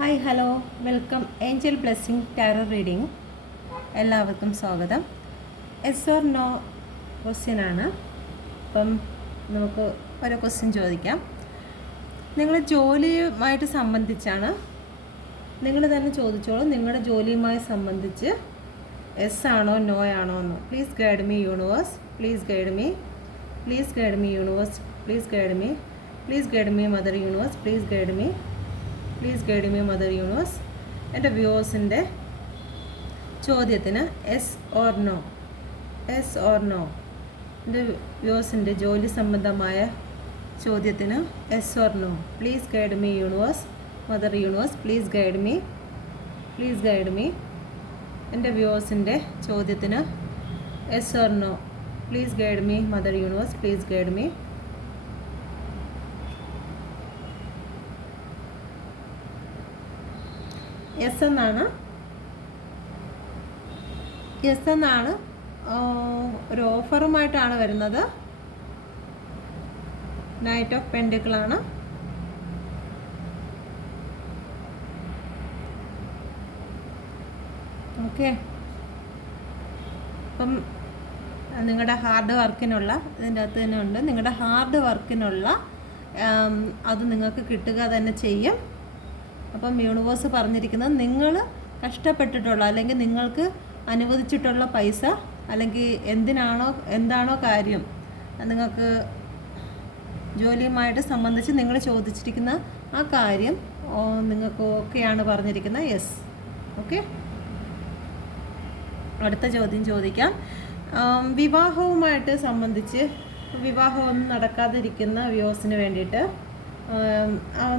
Hi hello welcome Angel blessing tarot reading. എല്ലാവർക്കും സ്വാഗതം. S or no ക്വസ്റ്റ്യനാണ്. അപ്പം നമുക്ക് ഓരോ ക്വസ്റ്റ്യൻ ചോദിക്കാം. നിങ്ങൾ ജോലിയുമായിട്ട് സംബന്ധിച്ചാണ്. നിങ്ങൾ തന്നെ ചോദിച്ചോളൂ, നിങ്ങളുടെ ജോലിയുമായി സംബന്ധിച്ച് എസ് ആണോ നോ ആണോ എന്ന്. Please guide me universe, please guide me, please guide me universe, please guide me, please guide me mother universe, please guide me, please guide me mother universe. എൻ്റെ വ്യൂവേഴ്സിൻ്റെ ചോദ്യത്തിന് yes or no, yes or no. എൻ്റെ വ്യൂവേഴ്സിൻ്റെ ജോലി സംബന്ധമായ ചോദ്യത്തിന് yes or no. Please guide me universe, mother universe, please guide me, please guide me. എൻ്റെ വ്യൂവേഴ്സിൻ്റെ ചോദ്യത്തിന് yes or no. Please guide me mother universe, please guide me. S എന്നാണ്, S എന്നാണ്. ഒരു ഓഫറുമായിട്ടാണ് വരുന്നത്. Knight of പെൻഡിക്കിളാണ്. ഓക്കെ, അപ്പം നിങ്ങളുടെ hard വർക്കിനുള്ള, ഇതിൻ്റെ അകത്ത് തന്നെ ഉണ്ട്, നിങ്ങളുടെ ഹാർഡ് വർക്കിനുള്ള അത് നിങ്ങൾക്ക് കിട്ടുക തന്നെ ചെയ്യും. അപ്പം യൂണിവേഴ്സ് പറഞ്ഞിരിക്കുന്നത് നിങ്ങൾ കഷ്ടപ്പെട്ടിട്ടുള്ള അല്ലെങ്കിൽ നിങ്ങൾക്ക് അനുവദിച്ചിട്ടുള്ള പൈസ അല്ലെങ്കിൽ എന്താണോ കാര്യം നിങ്ങൾക്ക് ജോലിയുമായിട്ട് സംബന്ധിച്ച് നിങ്ങൾ ചോദിച്ചിരിക്കുന്ന ആ കാര്യം നിങ്ങൾക്ക് ഓക്കെയാണ് പറഞ്ഞിരിക്കുന്നത്. Yes, okay. അടുത്ത ചോദ്യം ചോദിക്കാം. വിവാഹവുമായിട്ട് സംബന്ധിച്ച്, വിവാഹമൊന്നും നടക്കാതിരിക്കുന്ന വ്യൂവേഴ്സിന് വേണ്ടിയിട്ട്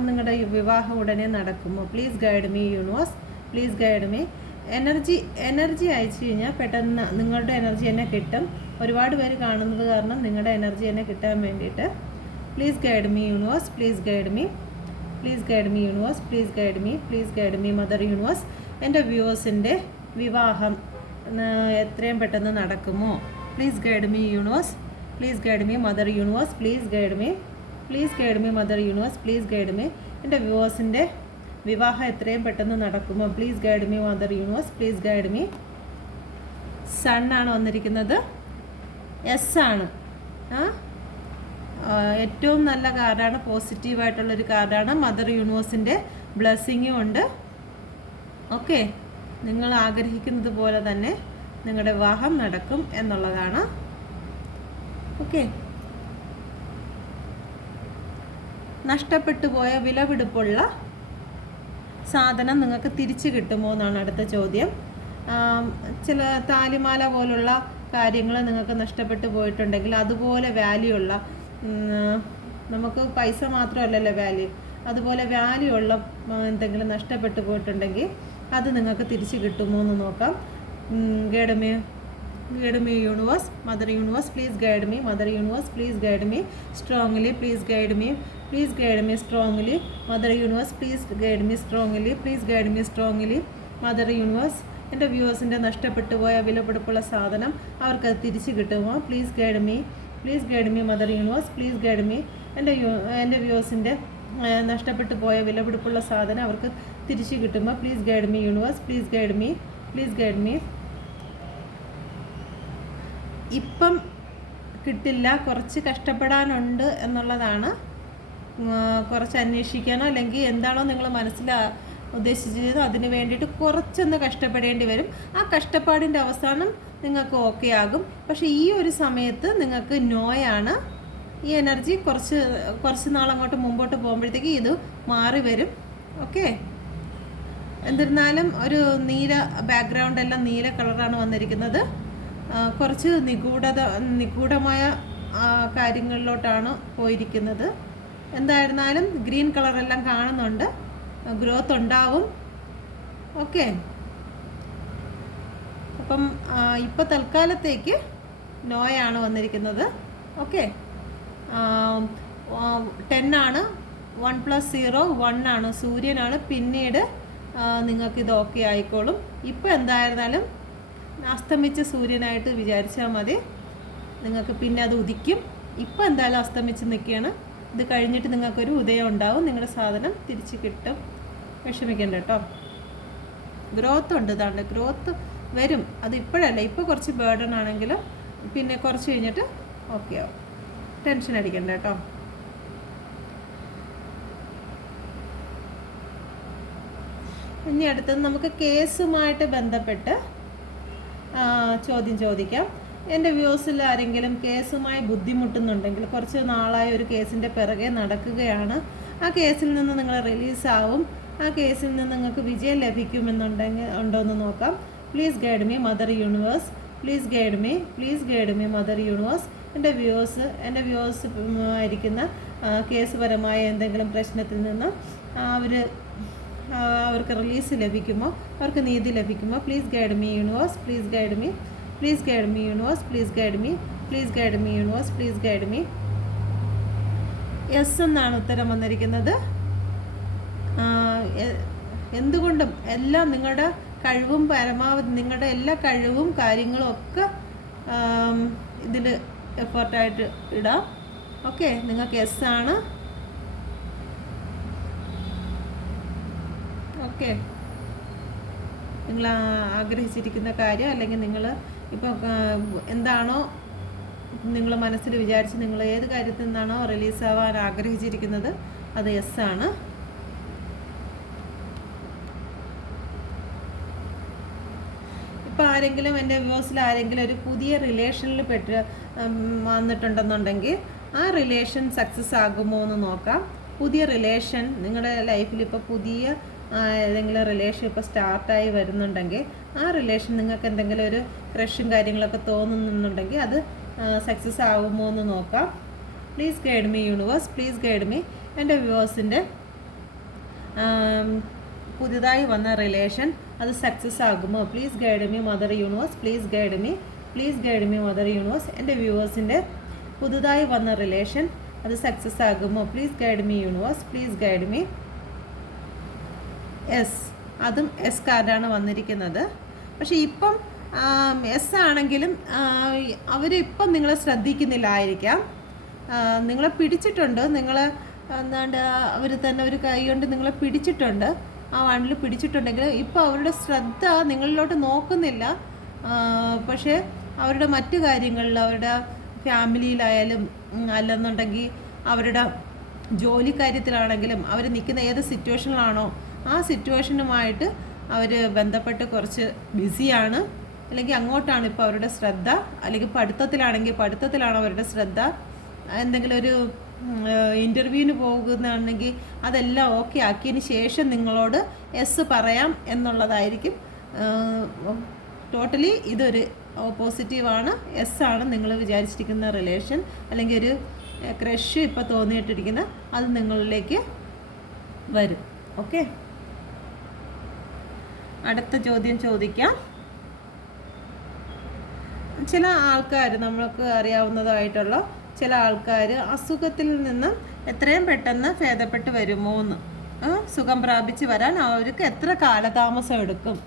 നിങ്ങളുടെ വിവാഹം ഉടനെ നടക്കുമോ? Please guide me universe, please guide me. Energy അയച്ചു കഴിഞ്ഞാൽ പെട്ടെന്ന് നിങ്ങളുടെ എനർജി തന്നെ കിട്ടും. ഒരുപാട് പേര് കാണുന്നത് കാരണം നിങ്ങളുടെ എനർജി തന്നെ കിട്ടാൻ വേണ്ടിയിട്ട് please guide me universe, please guide me, please guide me universe, please guide me, please guide me mother universe. എൻ്റെ വ്യൂവേഴ്സിൻ്റെ വിവാഹം എത്രയും പെട്ടെന്ന് നടക്കുമോ? Please guide me universe, please guide me mother universe, please guide me, please guide me mother universe, please guide me. എൻ്റെ വ്യൂവേഴ്സിൻ്റെ വിവാഹം എത്രയും പെട്ടെന്ന് നടക്കുമോ? Please guide me mother universe, please guide me. സണ്ണാണ് വന്നിരിക്കുന്നത്. എസ് ആണ്. ഏറ്റവും നല്ല കാർഡാണ്, പോസിറ്റീവായിട്ടുള്ളൊരു കാർഡാണ്. മദർ യൂണിവേഴ്സിൻ്റെ ബ്ലെസ്സിങ്ങും ഉണ്ട്. ഓക്കെ, നിങ്ങൾ ആഗ്രഹിക്കുന്നത് പോലെ തന്നെ നിങ്ങളുടെ വിവാഹം നടക്കും എന്നുള്ളതാണ്. ഓക്കെ. നഷ്ടപ്പെട്ടു പോയ വിലപിടിപ്പുള്ള സാധനം നിങ്ങൾക്ക് തിരിച്ചു കിട്ടുമോ എന്നാണ് അടുത്ത ചോദ്യം. ചില താലിമാല പോലുള്ള കാര്യങ്ങൾ നിങ്ങൾക്ക് നഷ്ടപ്പെട്ടു പോയിട്ടുണ്ടെങ്കിൽ അതുപോലെ വാല്യൂ ഉള്ള, നമുക്ക് പൈസ മാത്രമല്ലല്ലോ വാല്യൂ, അതുപോലെ വാല്യൂ ഉള്ള എന്തെങ്കിലും നഷ്ടപ്പെട്ടു പോയിട്ടുണ്ടെങ്കിൽ അത് നിങ്ങൾക്ക് തിരിച്ചു കിട്ടുമോ എന്ന് നോക്കാം. Guide me universe, mother universe, please guide me, mother universe, please guide me strongly, please guide me, please guide me strongly, mother universe, please guide me strongly, please guide me strongly, mother universe. എൻ്റെ വ്യൂവേഴ്സിൻ്റെ നഷ്ടപ്പെട്ടു പോയ വിലപിടിപ്പുള്ള സാധനം അവർക്കത് തിരിച്ചു കിട്ടുമോ? Please guide me, please guide me mother universe, please guide me. എൻ്റെ വ്യൂവേഴ്സിൻ്റെ നഷ്ടപ്പെട്ടു പോയ വിലപിടിപ്പുള്ള സാധനം അവർക്ക് തിരിച്ചു കിട്ടുമോ? Please guide me universe, please guide me, please guide me. ഇപ്പം കിട്ടില്ല, കുറച്ച് കഷ്ടപ്പെടാനുണ്ട് എന്നുള്ളതാണ്. കുറച്ച് അന്വേഷിക്കാനോ അല്ലെങ്കിൽ എന്താണോ നിങ്ങൾ ഉദ്ദേശിച്ചത് അതിന് വേണ്ടിയിട്ട് കുറച്ചൊന്ന് കഷ്ടപ്പെടേണ്ടി വരും. ആ കഷ്ടപ്പാടിൻ്റെ അവസാനം നിങ്ങൾക്ക് ഓക്കെ ആകും. പക്ഷേ ഈ ഒരു സമയത്ത് നിങ്ങൾക്ക് നോയാണ്. ഈ എനർജി കുറച്ച് നാളങ്ങോട്ട് മുമ്പോട്ട് പോകുമ്പോഴത്തേക്ക് ഇത് മാറി വരും. ഓക്കെ. എന്നിരുന്നാലും ഒരു നീല ബാക്ക്ഗ്രൗണ്ടെല്ലാം നീല കളറാണ് വന്നിരിക്കുന്നത്. കുറച്ച് നിഗൂഢമായ കാര്യങ്ങളിലോട്ടാണ് പോയിരിക്കുന്നത്. എന്തായിരുന്നാലും ഗ്രീൻ കളറെല്ലാം കാണുന്നുണ്ട്. ഗ്രോത്ത് ഉണ്ടാവും. ഓക്കെ. അപ്പം ഇപ്പോൾ തൽക്കാലത്തേക്ക് നോയാണ് വന്നിരിക്കുന്നത്. ഓക്കെ. 10 ആണ്. 1 + 0 1 ആണ്. സൂര്യനാണ്. പിന്നീട് നിങ്ങൾക്കിത് ഓക്കെ ആയിക്കോളും. ഇപ്പോൾ എന്തായിരുന്നാലും അസ്തമിച്ച സൂര്യനായിട്ട് വിചാരിച്ചാൽ മതി. നിങ്ങൾക്ക് പിന്നെ അത് ഉദിക്കും. ഇപ്പോൾ എന്തായാലും അസ്തമിച്ച് നിൽക്കുകയാണ്. ഇത് കഴിഞ്ഞിട്ട് നിങ്ങൾക്കൊരു ഉദയം ഉണ്ടാവും. നിങ്ങളുടെ സാധനം തിരിച്ച് കിട്ടും. വിഷമിക്കണ്ട കേട്ടോ. ഗ്രോത്ത് ഉണ്ട്, ഇതാണ്ട് ഗ്രോത്ത് വരും. അത് ഇപ്പോഴല്ല, ഇപ്പോൾ കുറച്ച് ബേർഡൺ ആണെങ്കിലും പിന്നെ കുറച്ച് കഴിഞ്ഞിട്ട് ഓക്കെ ആവും. ടെൻഷൻ അടിക്കണ്ട കേട്ടോ. ഇനി അടുത്തത് നമുക്ക് കേസുമായിട്ട് ബന്ധപ്പെട്ട് ചോദ്യം ചോദിക്കാം. എൻ്റെ വ്യൂസിൽ ആരെങ്കിലും കേസുമായി ബുദ്ധിമുട്ടുന്നുണ്ടെങ്കിൽ, കുറച്ച് നാളായി ഒരു കേസിൻ്റെ പിറകെ നടക്കുകയാണ്, ആ കേസിൽ നിന്ന് നിങ്ങൾ റിലീസാവും, ആ കേസിൽ നിന്ന് നിങ്ങൾക്ക് വിജയം ലഭിക്കുമെന്നുണ്ടെങ്കിൽ ഉണ്ടോയെന്ന് നോക്കാം. Please guide me mother universe, please guide me mother universe. എൻ്റെ വ്യൂസ് ആയിരിക്കുന്ന കേസുപരമായ എന്തെങ്കിലും പ്രശ്നത്തിൽ നിന്ന് അവർക്ക് റിലീസ് ലഭിക്കുമോ, അവർക്ക് നീതി ലഭിക്കുമോ? Please guide me universe, please guide me universe, please guide me universe, please guide me. Yes എന്നാണ് ഉത്തരം വന്നിരിക്കുന്നത്. എന്തുകൊണ്ടും എല്ലാം നിങ്ങളുടെ കഴിവും പരമാവധി നിങ്ങളുടെ എല്ലാ കഴിവും കാര്യങ്ങളും ഒക്കെ ഇതിൽ എഫേർട്ടായിട്ട് ഇടാം. ഓക്കെ, നിങ്ങൾക്ക് യെസ് ആണ്. ഓക്കെ, നിങ്ങൾ ആഗ്രഹിച്ചിരിക്കുന്ന കാര്യം, അല്ലെങ്കിൽ നിങ്ങൾ ഇപ്പോൾ എന്താണോ നിങ്ങൾ മനസ്സിൽ വിചാരിച്ച് നിങ്ങൾ ഏത് കാര്യത്തിൽ നിന്നാണോ റിലീസാവാൻ ആഗ്രഹിച്ചിരിക്കുന്നത് അത് യെസ് ആണ്. ഇപ്പോൾ ആരെങ്കിലും എൻ്റെ വ്യൂസിൽ ആരെങ്കിലും ഒരു പുതിയ റിലേഷനിൽ വന്നിട്ടുണ്ടെന്നുണ്ടെങ്കിൽ ആ റിലേഷൻ സക്സസ് ആകുമോ എന്ന് നോക്കാം. പുതിയ റിലേഷൻ നിങ്ങളുടെ ലൈഫിൽ ഇപ്പോൾ പുതിയ ഏതെങ്കിലും റിലേഷൻ ഇപ്പോൾ സ്റ്റാർട്ടായി വരുന്നുണ്ടെങ്കിൽ ആ റിലേഷൻ നിങ്ങൾക്ക് എന്തെങ്കിലും ഒരു ക്രഷും കാര്യങ്ങളൊക്കെ തോന്നുന്നുണ്ടെങ്കിൽ അത് സക്സസ് ആകുമോ എന്ന് നോക്കാം. Please guide me universe, please guide me. എൻ്റെ വ്യൂവേഴ്സിൻ്റെ പുതുതായി വന്ന റിലേഷൻ അത് സക്സസ് ആകുമോ? Please guide me mother universe, please guide me mother universe. എൻ്റെ വ്യൂവേഴ്സിൻ്റെ പുതുതായി വന്ന റിലേഷൻ അത് സക്സസ് ആകുമോ? Please guide me universe, please guide me. S, അതും എസ് കാർഡാണ് വന്നിരിക്കുന്നത്. പക്ഷേ ഇപ്പം എസ് ആണെങ്കിലും അവരിപ്പം നിങ്ങളെ ശ്രദ്ധിക്കുന്നില്ലായിരിക്കാം. നിങ്ങളെ പിടിച്ചിട്ടുണ്ട്, നിങ്ങളെ എന്താണ്ട് അവർ തന്നെ ഒരു കൈ കൊണ്ട് നിങ്ങളെ പിടിച്ചിട്ടുണ്ട്, ആ വണ്ടിൽ പിടിച്ചിട്ടുണ്ടെങ്കിൽ ഇപ്പോൾ അവരുടെ ശ്രദ്ധ നിങ്ങളിലോട്ട് നോക്കുന്നില്ല. പക്ഷേ അവരുടെ മറ്റു കാര്യങ്ങളിൽ, അവരുടെ ഫാമിലിയിലായാലും അല്ലെന്നുണ്ടെങ്കിൽ അവരുടെ ജോലി കാര്യത്തിലാണെങ്കിലും അവർ നിൽക്കുന്ന ഏത് സിറ്റുവേഷനിലാണോ ആ സിറ്റുവേഷനുമായിട്ട് അവർ ബന്ധപ്പെട്ട് കുറച്ച് ബിസിയാണ്. അല്ലെങ്കിൽ അങ്ങോട്ടാണ് ഇപ്പോൾ അവരുടെ ശ്രദ്ധ, അല്ലെങ്കിൽ പഠിത്തത്തിലാണ് അവരുടെ ശ്രദ്ധ. എന്തെങ്കിലും ഒരു ഇൻ്റർവ്യൂവിന് പോകുന്നതാണെങ്കിൽ അതെല്ലാം ഓക്കെ ആക്കിയതിന് ശേഷം നിങ്ങളോട് എസ് പറയാം എന്നുള്ളതായിരിക്കും. ടോട്ടലി ഇതൊരു പോസിറ്റീവാണ്, എസ് ആണ് നിങ്ങൾ വിചാരിച്ചിരിക്കുന്ന റിലേഷൻ, അല്ലെങ്കിൽ ഒരു ക്രഷ് ഇപ്പോൾ തോന്നിയിട്ടിരിക്കുന്ന അത് നിങ്ങളിലേക്ക് വരും. ഓക്കെ, അടുത്ത ചോദ്യം ചോദിക്കാം. ചില ആൾക്കാർ, നമ്മൾക്ക് അറിയാവുന്നതായിട്ടുള്ള ചില ആൾക്കാർ അസുഖത്തിൽ നിന്ന് എത്രയും പെട്ടെന്ന് ഭേദപ്പെട്ട് വരുമോ എന്ന്, സുഖം പ്രാപിച്ച് വരാൻ അവർക്ക് എത്ര കാലതാമസം എടുക്കും,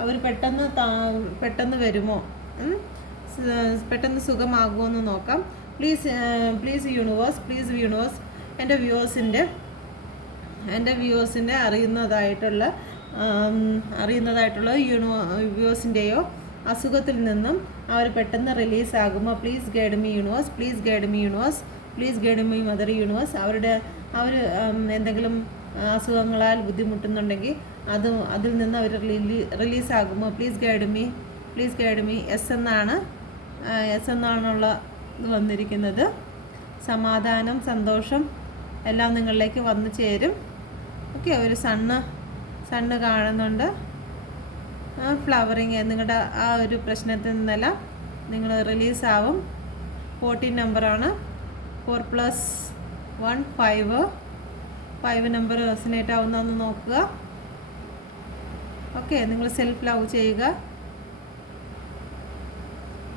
അവർ പെട്ടെന്ന് വരുമോ, പെട്ടെന്ന് സുഖമാകുമോ എന്ന് നോക്കാം. പ്ലീസ് യൂണിവേഴ്സ് എൻ്റെ വ്യൂവേഴ്സിൻ്റെ അറിയുന്നതായിട്ടുള്ള വ്യൂവേഴ്സിൻ്റെയോ അസുഖത്തിൽ നിന്നും അവർ പെട്ടെന്ന് റിലീസാകുമോ? Please guide me universe, please guide me mother universe. അവർ എന്തെങ്കിലും അസുഖങ്ങളാൽ ബുദ്ധിമുട്ടുന്നുണ്ടെങ്കിൽ അതിൽ നിന്ന് അവർ റിലീസാകുമോ? Please guide me. എസ് എന്നാണുള്ള ഇത് വന്നിരിക്കുന്നത്. സമാധാനം, സന്തോഷം എല്ലാം നിങ്ങളിലേക്ക് വന്നു ചേരും. ഓക്കെ, ഒരു സണ്ണ് കാണുന്നുണ്ട്. ഫ്ലവറിങ്, നിങ്ങളുടെ ആ ഒരു പ്രശ്നത്തിൽ നിന്നെല്ലാം നിങ്ങൾ റിലീസാവും. 14 നമ്പറാണ്. 4+1 5 നമ്പർ റെസനേറ്റ് ആവുന്നതെന്ന് നോക്കുക. ഓക്കെ, നിങ്ങൾ സെൽഫ് ലവ് ചെയ്യുക.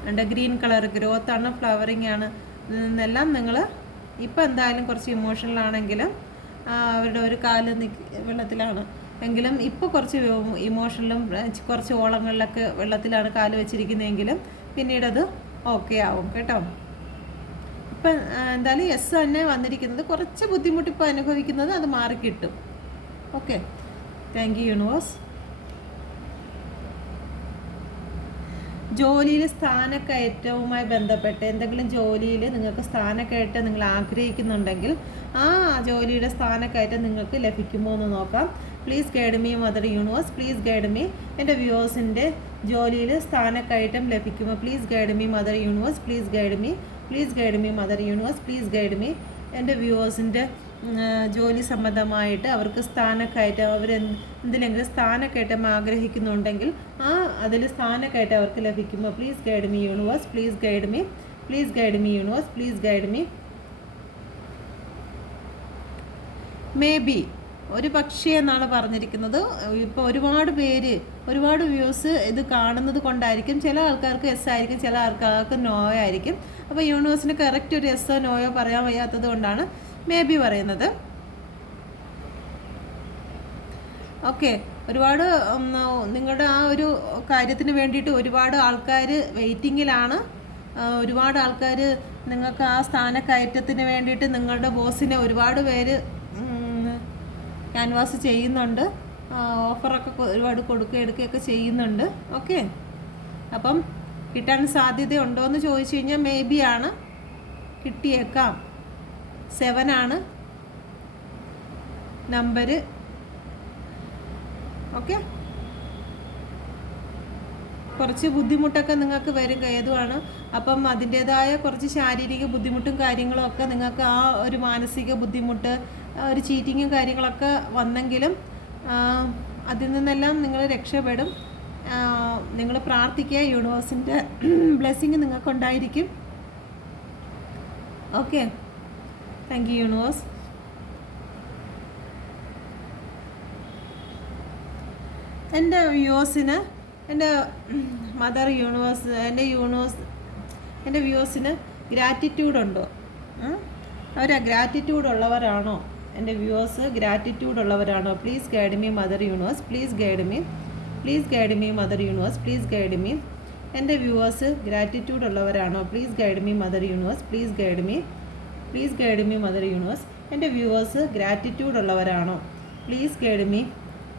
എൻ്റെ ഗ്രീൻ കളർ ഗ്രോത്താണ്, ഫ്ലവറിങ് ആണ്. ഇതിൽ നിന്നെല്ലാം നിങ്ങൾ ഇപ്പം എന്തായാലും കുറച്ച് ഇമോഷണലാണെങ്കിലും അവരുടെ ഒരു കാല് വെള്ളത്തിലാണ് എങ്കിലും ഇപ്പോൾ കുറച്ച് ഇമോഷണലും കുറച്ച് ഓളങ്ങളിലൊക്കെ വെള്ളത്തിലാണ് കാല് വെച്ചിരിക്കുന്നതെങ്കിലും പിന്നീടത് ഓക്കെ ആവും കേട്ടോ. ഇപ്പം എന്തായാലും എസ് തന്നെ വന്നിരിക്കുന്നത്. കുറച്ച് ബുദ്ധിമുട്ടിപ്പോൾ അനുഭവിക്കുന്നത് അത് മാറിക്കിട്ടും. Okay, thank you universe. ജോലിയിൽ സ്ഥാനക്കയറ്റവുമായി ബന്ധപ്പെട്ട് എന്തെങ്കിലും ജോലിയിൽ നിങ്ങൾക്ക് സ്ഥാനക്കയറ്റം നിങ്ങൾ ആഗ്രഹിക്കുന്നുണ്ടെങ്കിൽ ആ ജോലിയുടെ സ്ഥാനക്കയറ്റം നിങ്ങൾക്ക് ലഭിക്കുമോ എന്ന് നോക്കാം. Please guide me mother universe, please guide me. എൻ്റെ വ്യൂവേഴ്സിൻ്റെ ജോലിയിൽ സ്ഥാനക്കയറ്റം ലഭിക്കുമോ? Please guide me mother universe, please guide me, please guide me mother universe, please guide me. എൻ്റെ വ്യൂവേഴ്സിൻ്റെ ജോലി സംബന്ധമായിട്ട് അവർക്ക് സ്ഥാനക്കയറ്റം, എന്തിലെങ്കിലും സ്ഥാനക്കയറ്റം ആഗ്രഹിക്കുന്നുണ്ടെങ്കിൽ അതിൽ സ്ഥാനക്കയറ്റം അവർക്ക് ലഭിക്കുമോ? Please guide me universe, please guide me, please guide me universe, please guide me. May be, ഒരു പക്ഷേ എന്നാണ് പറഞ്ഞിരിക്കുന്നത്. ഇപ്പോൾ ഒരുപാട് വ്യൂസ് ഇത് കാണുന്നത് കൊണ്ടായിരിക്കും ചില ആൾക്കാർക്ക് എസ് ആയിരിക്കും, ചില ആൾക്കാർക്ക് നോ ആയിരിക്കും. അപ്പോൾ യൂണിവേഴ്സിന് കറക്റ്റ് ഒരു എസ്സോ നോയോ പറയാൻ വയ്യാത്തത് കൊണ്ടാണ് മേ ബി പറയുന്നത്. ഓക്കെ, ഒരുപാട് നിങ്ങളുടെ ആ ഒരു കാര്യത്തിന് വേണ്ടിയിട്ട് ഒരുപാട് ആൾക്കാർ വെയിറ്റിങ്ങിലാണ്. ഒരുപാട് ആൾക്കാർ നിങ്ങൾക്ക് ആ സ്ഥാനക്കയറ്റത്തിന് വേണ്ടിയിട്ട് നിങ്ങളുടെ ബോസിനെ ഒരുപാട് പേര് ക്യാൻവാസ് ചെയ്യുന്നുണ്ട്, ഓഫറൊക്കെ ഒരുപാട് എടുക്കുകയൊക്കെ ചെയ്യുന്നുണ്ട്. ഓക്കെ, അപ്പം കിട്ടാൻ സാധ്യതയുണ്ടോ എന്ന് ചോദിച്ചു കഴിഞ്ഞാൽ മേ ബി ആണ്, കിട്ടിയേക്കാം. 7 ആണ് നമ്പർ. ഓക്കെ, കുറച്ച് ബുദ്ധിമുട്ടൊക്കെ നിങ്ങൾക്ക് വരും, ഏതുമാണ്. അപ്പം അതിൻ്റേതായ കുറച്ച് ശാരീരിക ബുദ്ധിമുട്ടും കാര്യങ്ങളും ഒക്കെ നിങ്ങൾക്ക്, ആ ഒരു മാനസിക ബുദ്ധിമുട്ട്, ഒരു ചീറ്റിങ്ങും കാര്യങ്ങളൊക്കെ വന്നെങ്കിലും അതിൽ നിന്നെല്ലാം നിങ്ങൾ രക്ഷപ്പെടും. നിങ്ങൾ പ്രാർത്ഥിക്കുക, യൂണിവേഴ്സിൻ്റെ ബ്ലെസ്സിങ് നിങ്ങൾക്കുണ്ടായിരിക്കും. Okay, thank you universe. എൻ്റെ വ്യൂവേഴ്സിന്, എൻ്റെ മദർ യൂണിവേഴ്സ്, എൻ്റെ വ്യൂവേഴ്സിന് ഗ്രാറ്റിറ്റ്യൂഡ് ഉണ്ടോ? അവർ ഗ്രാറ്റിറ്റ്യൂഡ് ഉള്ളവരാണോ? എൻ്റെ വ്യൂവേഴ്സ് ഗ്രാറ്റിറ്റ്യൂഡ് ഉള്ളവരാണോ? Please guide me mother universe, please guide me, please guide me mother universe, please guide me. എൻ്റെ വ്യൂവേഴ്സ് ഗ്രാറ്റിറ്റ്യൂഡ് ഉള്ളവരാണോ? Please guide me mother universe, please guide me, please guide me mother universe. എൻ്റെ viewers gratitude ഉള്ളവരാണോ? Please guide me,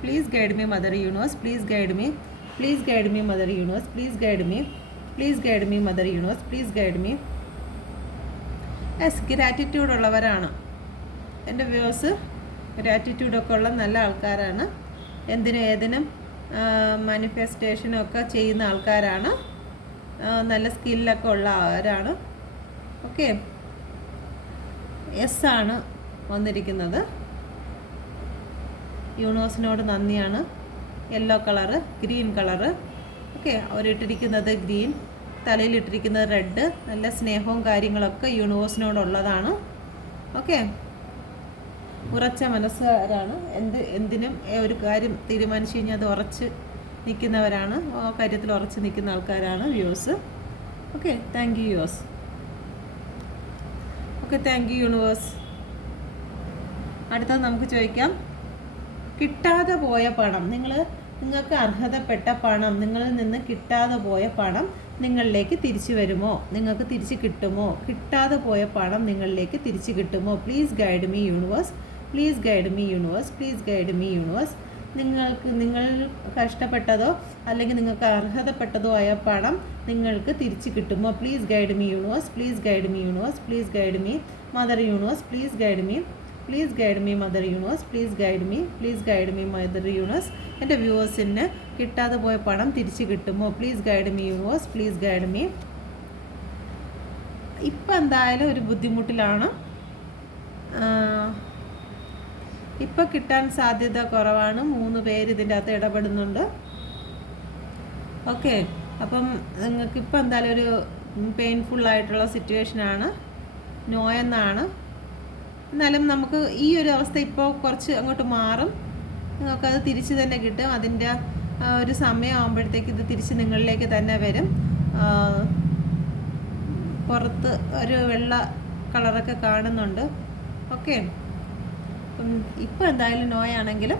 please guide me mother universe, please guide me, please guide me mother universe, please guide me, please guide me mother universe, please guide me. Yes, gratitude ഉള്ളവരാണ് എൻ്റെ viewers. ഗ്രാറ്റിറ്റ്യൂഡൊക്കെ ഉള്ള നല്ല ആൾക്കാരാണ്. എന്തിനും ഏതിനും മാനിഫെസ്റ്റേഷനും ഒക്കെ ചെയ്യുന്ന ആൾക്കാരാണ്. നല്ല സ്കില്ലൊക്കെ ഉള്ള ആൾക്കാരാണ്. ഓക്കെ, എസ് ആണ് വന്നിരിക്കുന്നത്. യൂണിവേഴ്സിനോട് നന്ദിയാണ്. Yellow colour, green colour. Okay, അവരിട്ടിരിക്കുന്നത് ഗ്രീൻ, തലയിലിട്ടിരിക്കുന്നത് റെഡ്. നല്ല സ്നേഹവും കാര്യങ്ങളൊക്കെ യൂണിവേഴ്സിനോടുള്ളതാണ്. ഓക്കെ, ഉറച്ച മനസ്സുകാരാണ്. എന്തിനും ഒരു കാര്യം തീരുമാനിച്ചു കഴിഞ്ഞാൽ അത് ഉറച്ച് നിൽക്കുന്നവരാണ്. ആ കാര്യത്തിൽ ഉറച്ച് നിൽക്കുന്ന ആൾക്കാരാണ് views. Okay, thank U views. Okay, thank you universe. അടുത്തത് നമുക്ക് ചോദിക്കാം, കിട്ടാതെ പോയ പണം, നിങ്ങൾക്ക് അർഹതപ്പെട്ട പണം, നിങ്ങളിൽ നിന്ന് കിട്ടാതെ പോയ പണം നിങ്ങളിലേക്ക് തിരിച്ചു വരുമോ? നിങ്ങൾക്ക് തിരിച്ച് കിട്ടുമോ? കിട്ടാതെ പോയ പണം നിങ്ങളിലേക്ക് തിരിച്ച് കിട്ടുമോ? Please guide me universe, please guide me universe, please guide me universe. നിങ്ങൾ കഷ്ടപ്പെട്ടതോ അല്ലെങ്കിൽ നിങ്ങൾക്ക് അർഹതപ്പെട്ടതോ ആയ പണം നിങ്ങൾക്ക് തിരിച്ച് കിട്ടുമോ? Please guide me universe, please guide me universe, please guide me mother universe, please guide me, please guide me mother universe, please guide me, please guide me mother universe. എൻ്റെ വ്യൂവേഴ്സിന് കിട്ടാതെ പോയ പണം തിരിച്ച് കിട്ടുമോ? Please guide me universe, please guide me. ഇപ്പം എന്തായാലും ഒരു ബുദ്ധിമുട്ടിലാണ്. ഇപ്പം കിട്ടാൻ സാധ്യത കുറവാണ്. 3 പേര് ഇതിൻ്റെ അകത്ത് ഇടപെടുന്നുണ്ട്. ഓക്കെ, അപ്പം നിങ്ങൾക്ക് ഇപ്പം എന്തായാലും ഒരു പെയിൻഫുള്ളായിട്ടുള്ള സിറ്റുവേഷനാണ്. നോ എന്നാണ്. എന്നാലും നമുക്ക് ഈ ഒരു അവസ്ഥ ഇപ്പോൾ കുറച്ച് അങ്ങോട്ട് മാറും. നിങ്ങൾക്കത് തിരിച്ച് തന്നെ കിട്ടും. അതിൻ്റെ ഒരു സമയമാകുമ്പോഴത്തേക്ക് ഇത് തിരിച്ച് നിങ്ങളിലേക്ക് തന്നെ വരും. പുറത്ത് ഒരു വെള്ള കളറൊക്കെ കാണുന്നുണ്ട്. ഓക്കെ, ഇപ്പം എന്തായാലും നോയാണെങ്കിലും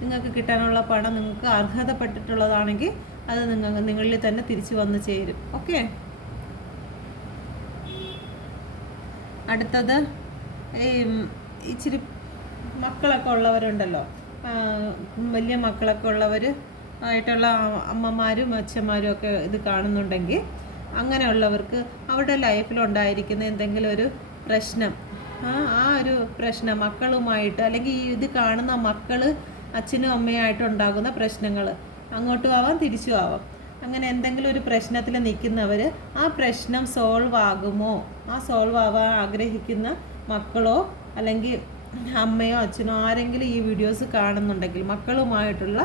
നിങ്ങൾക്ക് കിട്ടാനുള്ള പണം നിങ്ങൾക്ക് അർഹതപ്പെട്ടിട്ടുള്ളതാണെങ്കിൽ അത് നിങ്ങളിൽ തന്നെ തിരിച്ചു വന്ന് ചേരും. ഓക്കെ, അടുത്തത് ഇച്ചിരി മക്കളൊക്കെ ഉള്ളവരുണ്ടല്ലോ, വലിയ മക്കളൊക്കെ ഉള്ളവർ ആയിട്ടുള്ള അമ്മമാരും അച്ഛന്മാരും ഒക്കെ ഇത് കാണുന്നുണ്ടെങ്കിൽ അങ്ങനെയുള്ളവർക്ക് അവരുടെ ലൈഫിലുണ്ടായിരിക്കുന്ന എന്തെങ്കിലും ഒരു പ്രശ്നം, ആ ഒരു പ്രശ്നം മക്കളുമായിട്ട്, അല്ലെങ്കിൽ ഇത് കാണുന്ന മക്കൾ അച്ഛനും അമ്മയായിട്ട് ഉണ്ടാകുന്ന പ്രശ്നങ്ങൾ അങ്ങോട്ടും ആവാം തിരിച്ചും ആവാം. അങ്ങനെ എന്തെങ്കിലും ഒരു പ്രശ്നത്തിൽ നിൽക്കുന്നവർ ആ പ്രശ്നം സോൾവ് ആകുമോ, ആ സോൾവ് ആവാൻ ആഗ്രഹിക്കുന്ന മക്കളോ അല്ലെങ്കിൽ അമ്മയോ അച്ഛനോ ആരെങ്കിലും ഈ വീഡിയോസ് കാണുന്നുണ്ടെങ്കിൽ മക്കളുമായിട്ടുള്ള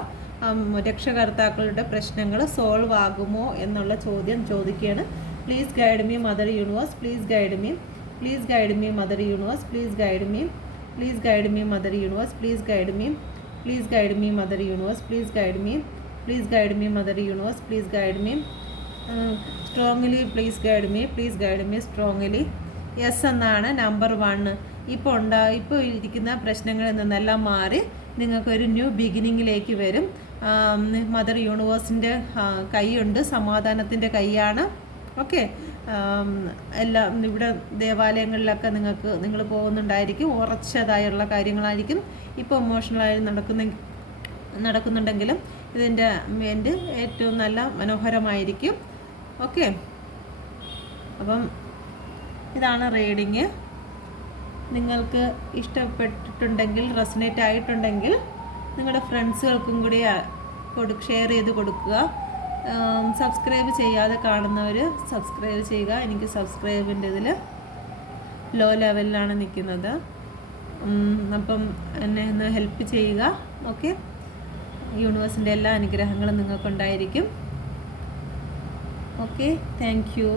രക്ഷകർത്താക്കളുടെ പ്രശ്നങ്ങൾ സോൾവ് ആകുമോ എന്നുള്ള ചോദ്യം ചോദിക്കുകയാണ്. Please guide me mother universe, please guide me, please guide me mother universe, please guide me, please guide me mother universe, please guide me, please guide me mother universe, please guide me, please guide me mother universe, please guide me strongly, please guide me, please guide me strongly. Yes എന്നാണ് number 1. ഇപ്പോൾ ഇരിക്കുന്ന പ്രശ്നങ്ങളിൽ നിന്നെല്ലാം മാറി നിങ്ങൾക്കൊരു new ബിഗിനിങ്ങിലേക്ക് വരും. Mother യൂണിവേഴ്സിൻ്റെ കൈയുണ്ട്, സമാധാനത്തിൻ്റെ കൈയാണ്. ഓക്കെ, എല്ലാം ഇവിടെ ദേവാലയങ്ങളിലൊക്കെ നിങ്ങൾ പോകുന്നുണ്ടായിരിക്കും, ഉറച്ചതായുള്ള കാര്യങ്ങളായിരിക്കും. ഇപ്പോൾ ഇമോഷണലായി നടക്കുന്നുണ്ടെങ്കിലും ഇതിൻ്റെ എൻഡ് ഏറ്റവും നല്ല മനോഹരമായിരിക്കും. ഓക്കെ, അപ്പം ഇതാണ് റീഡിങ്. നിങ്ങൾക്ക് ഇഷ്ടപ്പെട്ടിട്ടുണ്ടെങ്കിൽ, റെസനേറ്റ് ആയിട്ടുണ്ടെങ്കിൽ നിങ്ങളുടെ ഫ്രണ്ട്സുകൾക്കും കൂടി ഷെയർ ചെയ്ത് കൊടുക്കുക. സബ്സ്ക്രൈബ് ചെയ്യാതെ കാണുന്നവർ സബ്സ്ക്രൈബ് ചെയ്യുക. എനിക്ക് സബ്സ്ക്രൈബിൻ്റെ ഇതിൽ ലോ ലെവലിലാണ് നിൽക്കുന്നത്. അപ്പം എന്നെ ഒന്ന് ഹെൽപ്പ് ചെയ്യുക. ഓക്കെ, യൂണിവേഴ്സിൻ്റെ എല്ലാ അനുഗ്രഹങ്ങളും നിങ്ങൾക്കുണ്ടായിരിക്കും. Okay, thank U.